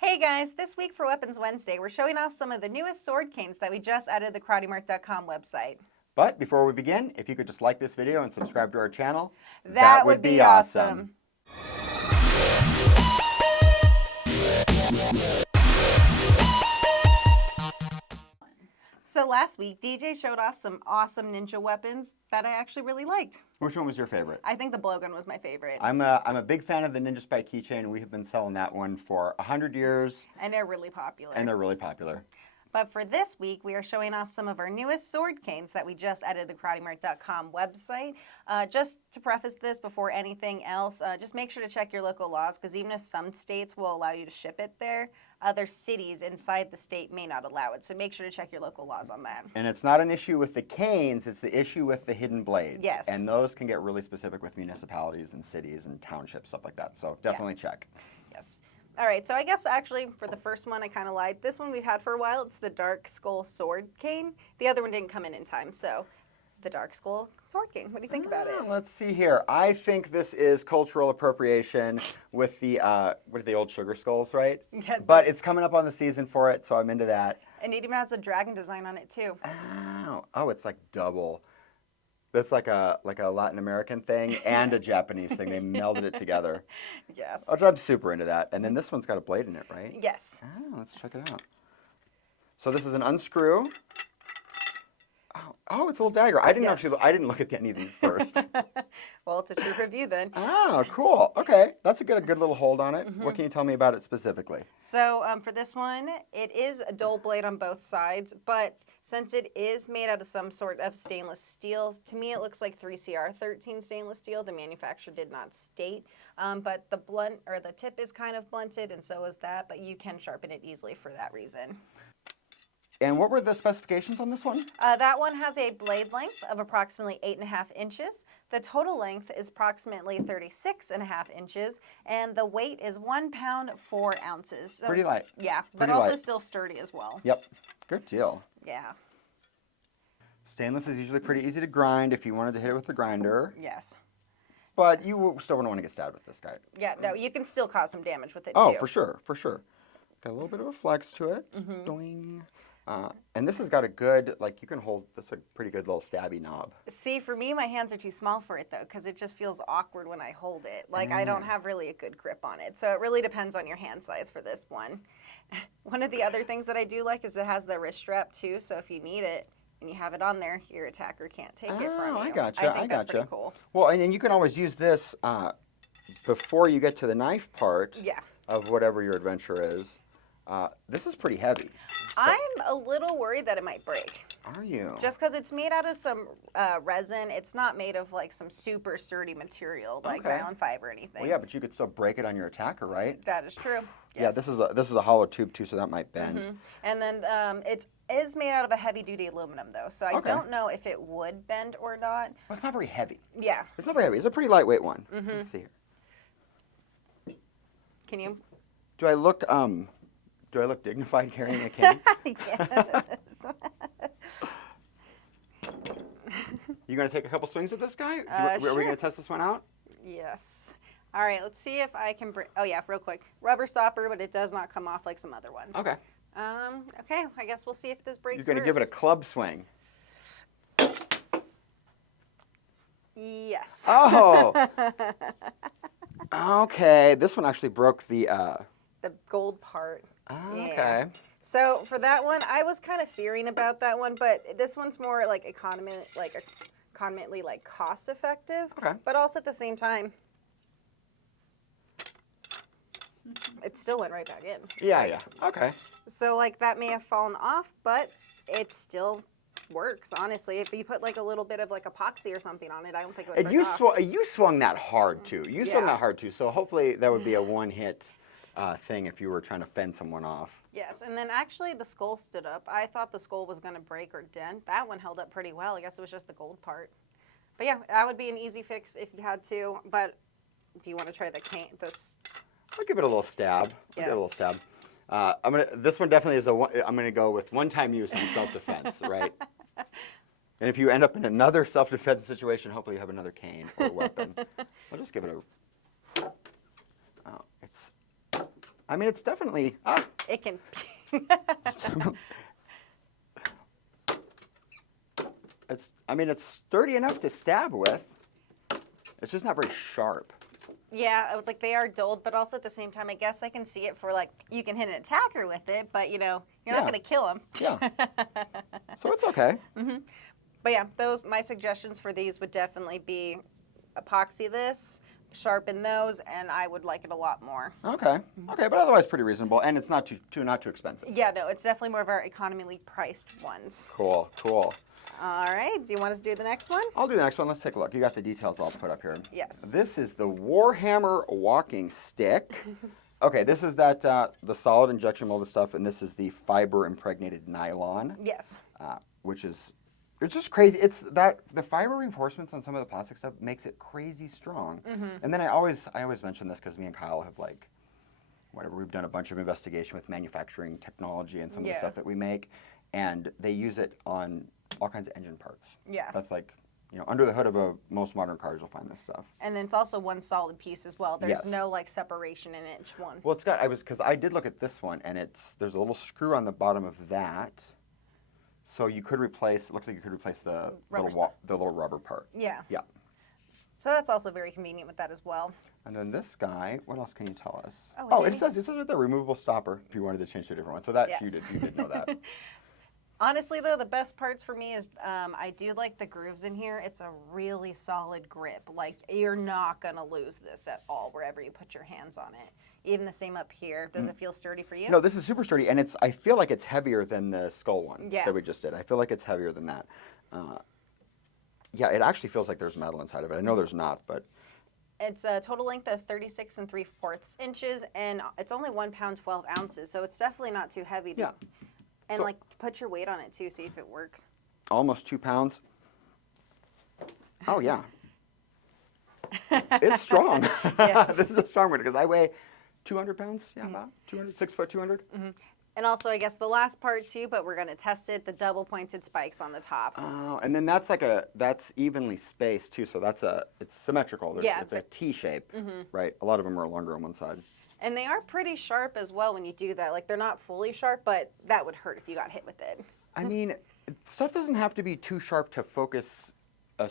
Hey guys, this week for Weapons Wednesday, we're showing off some of the newest sword canes that we just added to the KarateMart.com website. But before we begin, if you could just like this video and subscribe to our channel, that would be awesome. So last week, DJ showed off some awesome ninja weapons that I actually really liked. Which one was your favorite? I think the blowgun was my favorite. I'm a big fan of the Ninja Spy keychain. We have been selling that one for 100 years. And they're really popular. But for this week, we are showing off some of our newest sword canes that we just added to the KarateMart.com website. Just to preface this before anything else, just make sure to check your local laws, because even if some states will allow you to ship it there, other cities inside the state may not allow it. So make sure to check your local laws on that. And it's not an issue with the canes, it's the issue with the hidden blades. Yes. And those can get really specific with municipalities and cities and townships, stuff like that. So definitely check. Yes. All right, so I guess actually for the first one, I kind of lied. This one we've had for a while. It's the Dark Skull Sword Cane. The other one didn't come in time, so the Dark Skull Sword Cane. What do you think about it? Let's see here. I think this is cultural appropriation with the what are the old sugar skulls, right? Yeah. But it's coming up on the season for it, so I'm into that. And it even has a dragon design on it too. Oh, it's like double. That's like a Latin American thing and a Japanese thing. They melded it together. Yes. Oh, I'm super into that. And then this one's got a blade in it, right? Yes. Oh, let's check it out. So this is an unscrew. Oh, it's a little dagger. I didn't look at any of these first. Well, it's a true review then. Oh, cool. Okay, that's a good little hold on it. What can you tell me about it specifically? So for this one, it is a dual blade on both sides, but since it is made out of some sort of stainless steel, to me it looks like 3CR13 stainless steel. The manufacturer did not state, but the tip is kind of blunted, and so is that. But you can sharpen it easily for that reason. And what were the specifications on this one? That one has a blade length of approximately 8.5 inches. The total length is approximately 36.5 inches, and the weight is 1 pound 4 ounces. So Pretty light. Yeah, but Pretty also light. still sturdy as well. Yep, good deal. Yeah. Stainless is usually pretty easy to grind if you wanted to hit it with the grinder. Yes. But you still wouldn't want to get stabbed with this guy. Yeah, no, you can still cause some damage with it Oh, too. for sure, for sure. Got a little bit of a flex to it. Doing. And this has got a good, like, you can hold this a pretty good little stabby knob. See, for me, my hands are too small for it though, because it just feels awkward when I hold it. Like I don't have really a good grip on it. So it really depends on your hand size for this one. One of the other things that I do like is it has the wrist strap too. So if you need it and you have it on there, your attacker can't take it from you. I gotcha. I think that's pretty cool. Well, and you can always use this before you get to the knife part of whatever your adventure is. This is pretty heavy. So, I'm a little worried that it might break. Are you? Just because it's made out of some resin. It's not made of like some super sturdy material like nylon fiber or anything. Well, yeah, but you could still break it on your attacker, right? That is true. Yes. Yeah, this is a hollow tube too, so that might bend. And then it is made out of a heavy-duty aluminum though, so I don't know if it would bend or not. Well, it's not very heavy. Yeah. It's not very heavy. It's a pretty lightweight one. Let's see here. Can you? Do I look dignified carrying a cane? Yes. You gonna take a couple swings with this guy? Sure. Are we gonna test this one out? Yes. All right, let's see if I can bring, oh yeah, real quick. Rubber stopper, but it does not come off like some other ones. Okay. Okay, I guess we'll see if this breaks You're gonna give it a club swing. Yes. Oh! Okay, this one actually broke the gold part. Oh, Yeah. okay. So for that one, I was kind of fearing about that one, but this one's more like economically like cost effective. Okay. But also at the same time, it still went right back in. Yeah. Okay. So like that may have fallen off, but it still works, honestly. If you put like a little bit of like epoxy or something on it, I don't think it would break off. You swung that hard too. Swung that hard too. So hopefully that would be a one-hit thing if you were trying to fend someone off. Yes, and then actually the skull stood up. I thought the skull was going to break or dent. That one held up pretty well. I guess it was just the gold part. But yeah, that would be an easy fix if you had to. But do you want to try I'll give it a little stab. This one definitely is I'm gonna go with one-time use in self-defense, right? And if you end up in another self-defense situation, hopefully you have another cane or a weapon. I'll just give it a. Oh, it's I mean, it's definitely... It can... it's sturdy enough to stab with. It's just not very sharp. Yeah, I was like, they are dulled, but also at the same time, I guess I can see it for like, you can hit an attacker with it, but you're not going to kill him. Yeah. So it's okay. But yeah, my suggestions for these would definitely be epoxy this, sharpen those, and I would like it a lot more. Okay. Okay, but otherwise pretty reasonable, and it's not too expensive. Yeah, no, it's definitely more of our economically priced ones. Cool. All right, do you want us to do the next one? I'll do the next one. Let's take a look. You got the details I'll put up here. Yes. This is the Warhammer walking stick. Okay, this is that the solid injection molded stuff, and this is the fiber impregnated nylon. Yes. Which is, it's just crazy. It's that the fiber reinforcements on some of the plastic stuff makes it crazy strong. And then I always mention this because me and Kyle have we've done a bunch of investigation with manufacturing technology and some of the stuff that we make, and they use it on all kinds of engine parts. Yeah. That's like, under the hood of most modern cars, you'll find this stuff. And then it's also one solid piece as well. There's no separation in each one. Well, because I did look at this one, and there's a little screw on the bottom of that. So you could replace, it looks like you could replace the little rubber part. Yeah. Yeah. So that's also very convenient with that as well. And then this guy, what else can you tell us? It says right there, removable stopper, if you wanted to change to a different one. So that, you did know that. Honestly, though, the best parts for me is I do like the grooves in here. It's a really solid grip. Like, you're not going to lose this at all wherever you put your hands on it. Even the same up here. Does it feel sturdy for you? No, this is super sturdy, and I feel like it's heavier than the skull one that we just did. I feel like it's heavier than that. It actually feels like there's metal inside of it. I know there's not, but... It's a total length of 36 3/4 inches, and it's only 1 pound 12 ounces, so it's definitely not too heavy. And put your weight on it too, see if it works. Almost 2 pounds. Oh yeah. It's strong. Yes. This is a strong one because I weigh 200 pounds. Yeah, about 200, 6 foot 200. And also, I guess the last part too, but we're going to test it, the double pointed spikes on the top. Oh, and then that's evenly spaced too, so it's symmetrical. It's a T shape, right? A lot of them are longer on one side. And they are pretty sharp as well when you do that. Like, they're not fully sharp, but that would hurt if you got hit with it. I mean, stuff doesn't have to be too sharp to focus a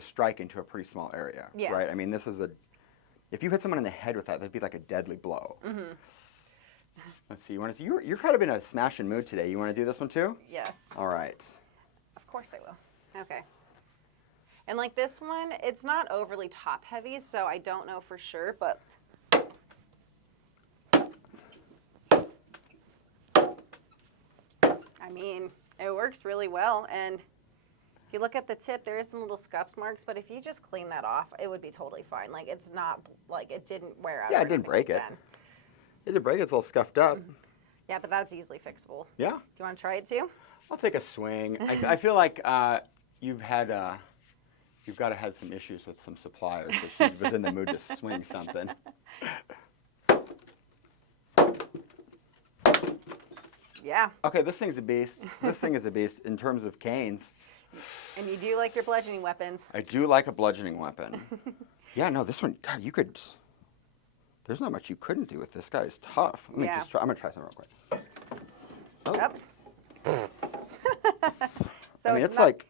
strike into a pretty small area, right? I mean, if you hit someone in the head with that'd be like a deadly blow. Let's see. You're kind of in a smashing mood today. You want to do this one too? Yes. All right. Of course I will. Okay. And like this one, it's not overly top heavy, so I don't know for sure, but... I mean, it works really well, and if you look at the tip, there is some little scuff marks, but if you just clean that off, it would be totally fine. Like, it's not, like, it didn't wear out. Yeah, it didn't break it. It did break it. It's a little scuffed up. Yeah, but that's easily fixable. Yeah. Do you want to try it too? I'll take a swing. I feel like you've got to have some issues with some suppliers, so she was in the mood to swing something. Yeah. Okay, this thing's a beast. This thing is a beast in terms of canes. And you do like your bludgeoning weapons. I do like a bludgeoning weapon. Yeah, no, this one, God, there's not much you couldn't do with this guy. It's tough. Let me just try. I'm going to try something real quick. Oh. Yep. So I mean, it's like...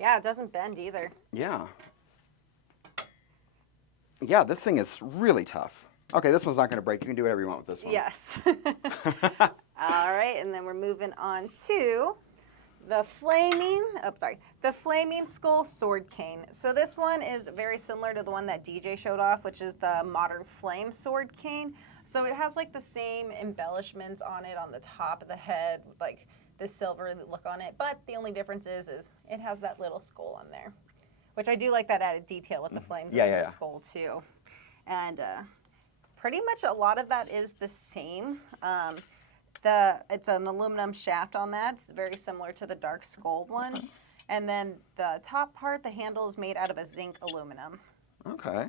Yeah, it doesn't bend either. Yeah. Yeah, this thing is really tough. Okay, this one's not going to break. You can do whatever you want with this one. Yes. All right, and then we're moving on to the flaming skull sword cane. So this one is very similar to the one that DJ showed off, which is the modern flame sword cane. So it has like the same embellishments on it on the top of the head, like the silver look on it. But the only difference is it has that little skull on there, which I do like that added detail with the flames on the skull too. And pretty much a lot of that is the same. It's an aluminum shaft on that. It's very similar to the dark skull one. And then the top part, the handle is made out of a zinc aluminum. Okay.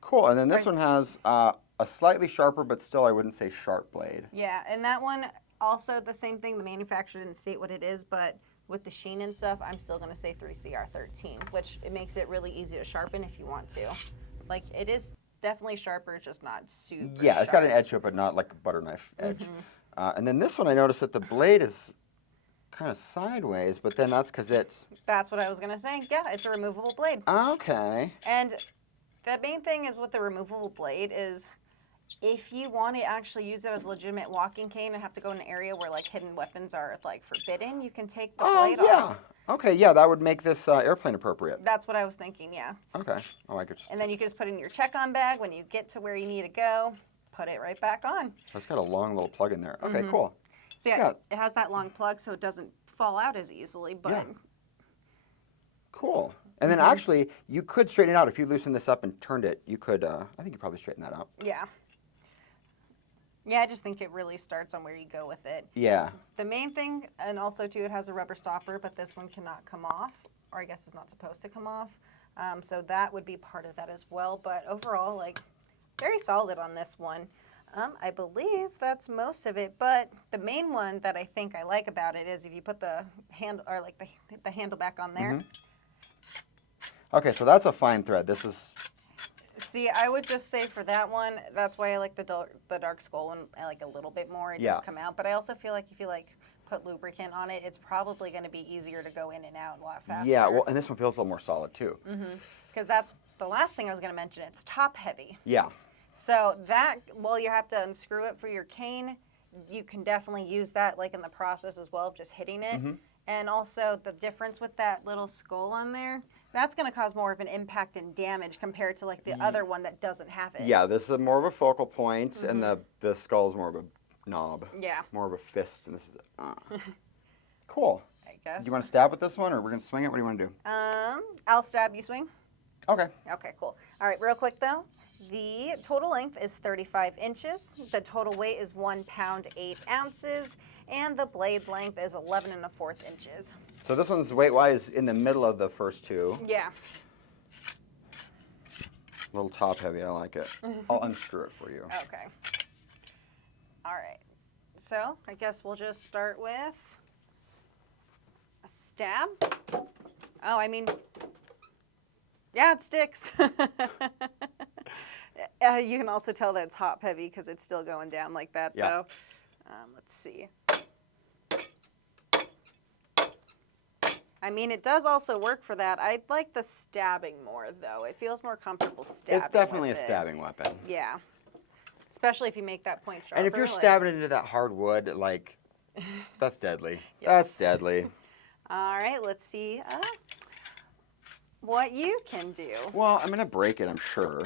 Cool. And then this one has a slightly sharper, but still I wouldn't say sharp blade. Yeah, and that one also the same thing. The manufacturer didn't state what it is, but with the sheen and stuff, I'm still going to say 3CR13, which it makes it really easy to sharpen if you want to. Like, it is definitely sharper, it's just not super Yeah, it's got an sharp. edge to it, but not like a butter knife edge. And then this one, I noticed that the blade is kind of sideways, but then that's because it's... That's what I was going to say. Yeah, it's a removable blade. Okay. And the main thing is with the removable blade is if you want to actually use it as a legitimate walking cane and have to go in an area where like hidden weapons are like forbidden, you can take the blade off. Okay, yeah, that would make this airplane appropriate. That's what I was thinking, yeah. Okay. Oh, I could just... And then you can just put it in your check-on bag when you get to where you need to go, put it right back on. It's got a long little plug in there. Okay, cool. So yeah, it has that long plug so it doesn't fall out as easily, but... Yeah. Cool. And then actually, you could straighten it out. If you loosened this up and turned it, you could, I think you probably straighten that out. Yeah. Yeah, I just think it really starts on where you go with it. Yeah. The main thing, and also too, it has a rubber stopper, but this one cannot come off, or I guess it's not supposed to come off. So that would be part of that as well. But overall, like, very solid on this one. I believe that's most of it, but the main one that I think I like about it is if you put the handle, or like the handle back on there. Okay, so that's a fine thread. This is... See, I would just say for that one, that's why I like the dark skull one. I like a little bit more. It does come out, but I also feel like if you like put lubricant on it, it's probably going to be easier to go in and out a lot faster. Yeah, well, and this one feels a little more solid too. Because that's the last thing I was going to mention. It's top heavy. Yeah. So that, well, you have to unscrew it for your cane. You can definitely use that like in the process as well of just hitting it. And also the difference with that little skull on there, that's going to cause more of an impact and damage compared to like the other one that doesn't have it. Yeah, this is more of a focal point, and the skull is more of a knob. Yeah. More of a fist, and this is cool. I guess. Do you want to stab with this one, or we're going to swing it? What do you want to do? I'll stab, you swing. Okay. Okay, cool. All right, real quick though. The total length is 35 inches. The total weight is 1 pound, 8 ounces. And the blade length is 11 1/4 inches. So this one's weight-wise in the middle of the first two. Yeah. A little top heavy, I like it. I'll unscrew it for you. Okay. All right. So I guess we'll just start with a stab. Oh, I mean, yeah, it sticks. You can also tell that it's hop heavy because it's still going down like that, though. Let's see. I mean, it does also work for that. I like the stabbing more, though. It feels more comfortable stabbing. It's definitely with a it. stabbing weapon. Yeah. Especially if you make that point sharper. And if you're like... stabbing it into that hard wood, like, that's deadly. Yes. That's deadly. All right, let's see what you can do. Well, I'm going to break it, I'm sure.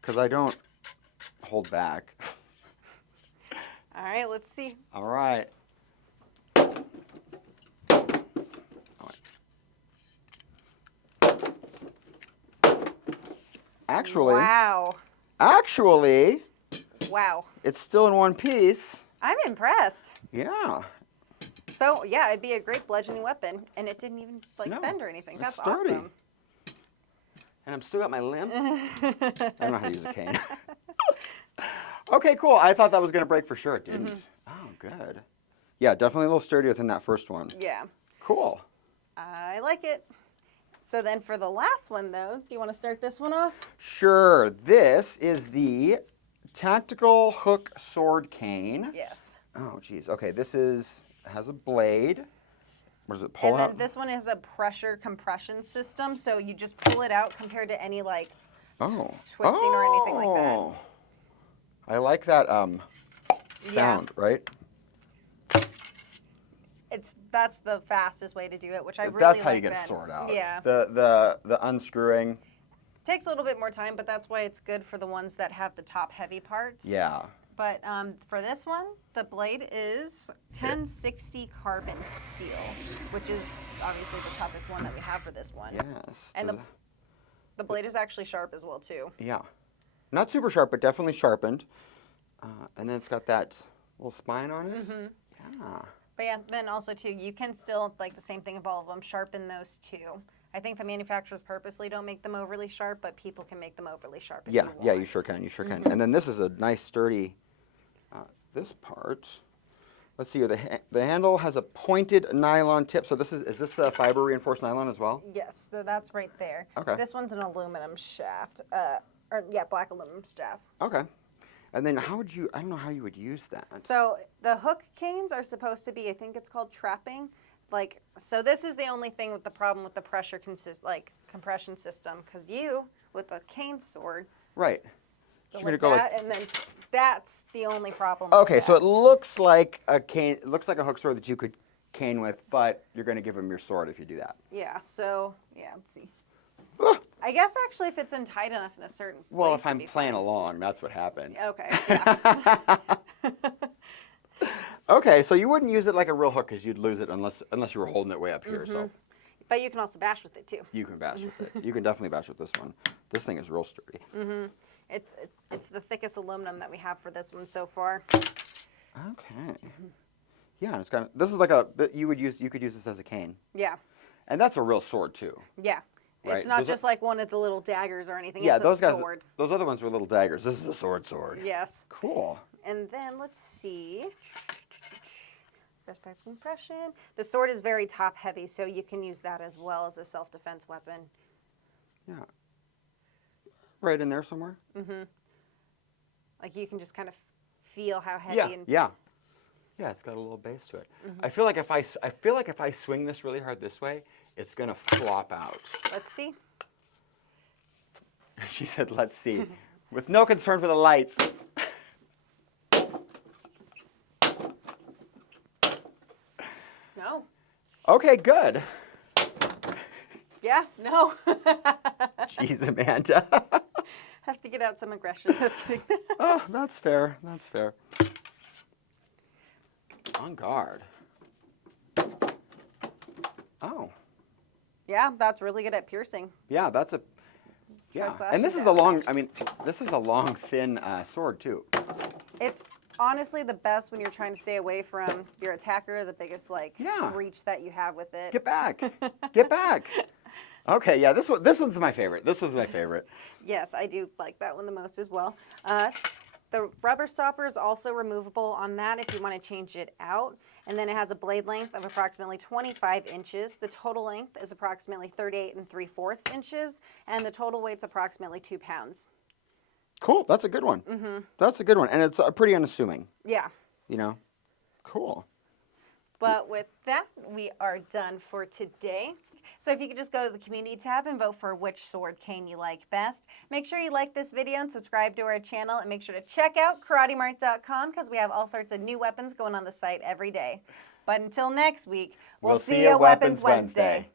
Because I don't hold back. All right, let's see. All right. Actually, Wow. it's still in one piece. I'm impressed. Yeah. So, yeah, it'd be a great bludgeoning weapon, and it didn't even, like, No, bend or anything. it's That's sturdy. awesome. And I'm still got my limb. I don't know how to use a cane. Okay, cool. I thought that was going to break for sure. It didn't. Oh, good. Yeah, definitely a little sturdier than that first one. Yeah. Cool. I like it. So then for the last one, though, do you want to start this one off? Sure. This is the Tactical Hook Sword Cane. Yes. Oh, geez. Okay, this has a blade. What does it pull and out? then this one is a pressure compression system, so you just pull it out compared to any, like, twisting or anything like that. I like that sound, right? That's the fastest way to do it, which I really That's how you like get that. a sword out. Yeah. The unscrewing. Takes a little bit more time, but that's why it's good for the ones that have the top heavy parts. Yeah. But for this one, the blade is 1060 carbon steel, which is obviously the toughest one that we have for this one. Yes. And the blade is actually sharp as well, too. Yeah. Not super sharp, but definitely sharpened. And then it's got that little spine on it. Yeah. But yeah, then also, too, you can still, like the same thing of all of them, sharpen those, too. I think the manufacturers purposely don't make them overly sharp, but people can make them overly sharp if you want. Yeah, you sure can. You sure can. And then this is a nice sturdy, this part Let's see here. The handle has a pointed nylon tip. So is this the fiber reinforced nylon as well? Yes, so that's right there. Okay. This one's an aluminum shaft, black aluminum shaft. Okay. And then I don't know how you would use that. So the hook canes are supposed to be, I think it's called trapping. So this is the only thing with the problem with the pressure compression system, because with a cane sword. Right. So You're with gonna go that, and then that's the only problem. Okay, with so that. it looks like a cane. It looks like a hook sword that you could cane with, but you're going to give him your sword if you do that. Yeah. So let's see. Ah! I guess actually, if it's in tight enough in a certain place. Well, if I'm it'd be playing fine. along, that's what happened. Okay. Yeah. Okay, so you wouldn't use it like a real hook because you'd lose it unless you were holding it way up here. So But you can also bash with it too. you can bash with it. You can definitely bash with this one. This thing is real sturdy. It's the thickest aluminum that we have for this one so far. Okay. Yeah, it's this is like you could use this as a cane. Yeah. And that's a real sword too. Yeah. Right. It's not Those just like one of the little daggers or anything. Yeah, it's those a guys. sword. Those other ones were little daggers. This is a sword. Yes. Cool. And then let's see. Best by compression. The sword is very top heavy, so you can use that as well as a self-defense weapon. Yeah. Right in there somewhere. Like you can just kind of feel how heavy. Yeah. And Yeah. Yeah, it's got a little base to it. I feel like if I swing this really hard this way, it's gonna flop out. Let's see. She said, "Let's see," with no concern for the lights. No. Okay, good. Yeah. No. Jeez, Amanda. Have to get out some aggression. Just kidding. Oh, that's fair. That's fair. On guard. Oh. Yeah, that's really good at piercing. Yeah, that's a. Yeah, slashing and this is a down. long. I mean, this is a long, thin sword too. It's honestly the best when you're trying to stay away from your attacker. The biggest Yeah. reach that you have with it. Get back! Get back! Okay, yeah, this one's my favorite. This was my favorite. Yes, I do like that one the most as well. The rubber stopper is also removable on that if you want to change it out. And then it has a blade length of approximately 25 inches. The total length is approximately 38 3/4 inches. And the total weight's approximately 2 pounds. Cool. That's a good one. That's a good one, and it's pretty unassuming. Yeah. You know. Cool. But with that, we are done for today. So if you could just go to the community tab and vote for which sword cane you like best. Make sure you like this video and subscribe to our channel, and make sure to check out KarateMart.com because we have all sorts of new weapons going on the site every day. But until next week, we'll see you Weapons Wednesday.